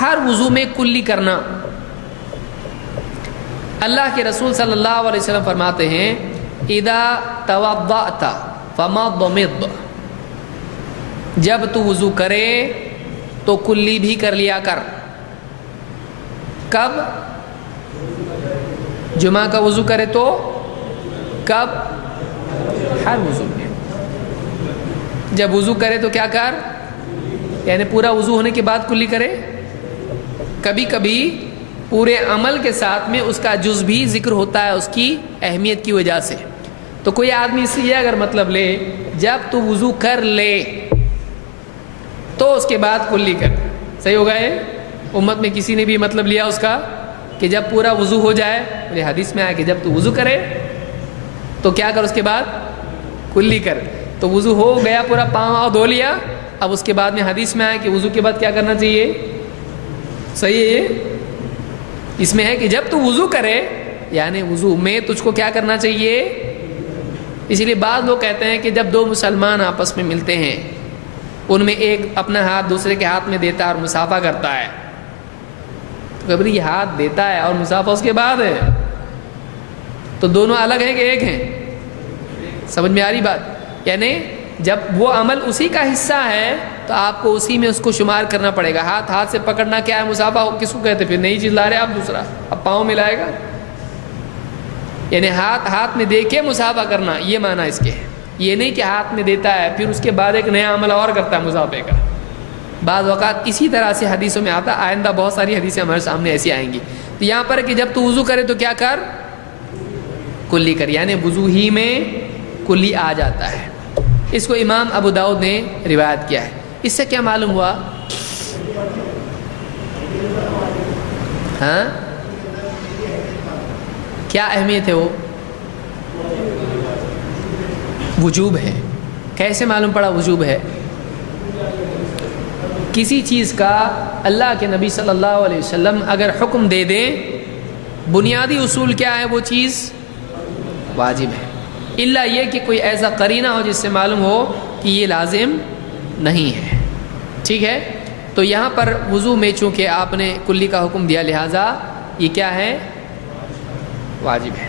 ہر وضو میں کلی کرنا. اللہ کے رسول صلی اللہ علیہ وسلم فرماتے ہیں اذا توضأت فمضمض، جب تو وضو کرے تو کلی بھی کر لیا کر. کب؟ جمعہ کا وضو کرے تو کب؟ ہر وضو میں. جب وضو کرے تو کیا کر؟ یعنی پورا وضو ہونے کے بعد کلی کرے. کبھی کبھی پورے عمل کے ساتھ میں اس کا جز بھی ذکر ہوتا ہے اس کی اہمیت کی وجہ سے. تو کوئی آدمی سے یہ اگر مطلب لے جب تو وضو کر لے تو اس کے بعد کلی کر، صحیح ہوگا؟ یہ امت میں کسی نے بھی مطلب لیا اس کا کہ جب پورا وضو ہو جائے، میرے حدیث میں آیا کہ جب تو وضو کرے تو کیا کر، اس کے بعد کلی کر. تو وضو ہو گیا پورا، پاؤں دھو لیا، اب اس کے بعد میں حدیث میں آیا کہ وضو کے بعد کیا کرنا چاہیے. صحیح ہے؟ یہ اس میں ہے کہ جب تو وضو کرے یعنی وضو میں تجھ کو کیا کرنا چاہیے. اسی لیے بعض لوگ کہتے ہیں کہ جب دو مسلمان آپس میں ملتے ہیں ان میں ایک اپنا ہاتھ دوسرے کے ہاتھ میں دیتا ہے اور مصافحہ کرتا ہے، تو کبھی یہ ہاتھ دیتا ہے اور مصافحہ اس کے بعد ہے، تو دونوں الگ ہیں کہ ایک ہیں؟ سمجھ میں آ رہی بات؟ یعنی جب وہ عمل اسی کا حصہ ہے تو آپ کو اسی میں اس کو شمار کرنا پڑے گا. ہاتھ سے پکڑنا کیا ہے؟ مصافحہ کس کو کہتے؟ پھر نئی چیز لا رہے آپ دوسرا، اب پاؤں میں لائے گا. یعنی ہاتھ میں دے کے مصافحہ کرنا، یہ معنی اس کے ہے. یہ نہیں کہ ہاتھ میں دیتا ہے پھر اس کے بعد ایک نیا عمل اور کرتا ہے مصافحے کا. بعض اوقات اسی طرح سے حدیثوں میں آتا، آئندہ بہت ساری حدیثیں ہمارے سامنے ایسی آئیں گی. تو یہاں پر کہ جب تو وضو کرے تو کیا کر؟ کلی کر، یعنی وضو ہی میں کلی آ جاتا ہے. اس کو امام ابو داؤد نے روایت کیا ہے. اس سے کیا معلوم ہوا؟ ہاں کیا اہمیت ہے؟ وہ وجوب ہے. کیسے معلوم پڑا وجوب ہے؟ کسی چیز کا اللہ کے نبی صلی اللہ علیہ وسلم اگر حکم دے دیں، بنیادی اصول کیا ہے؟ وہ چیز واجب ہے، الا یہ کہ کوئی ایسا قرینہ ہو جس سے معلوم ہو کہ یہ لازم نہیں ہے. ٹھیک ہے؟ تو یہاں پر وضو میں چونکہ آپ نے کلی کا حکم دیا لہٰذا یہ کیا ہے؟ واجب ہے.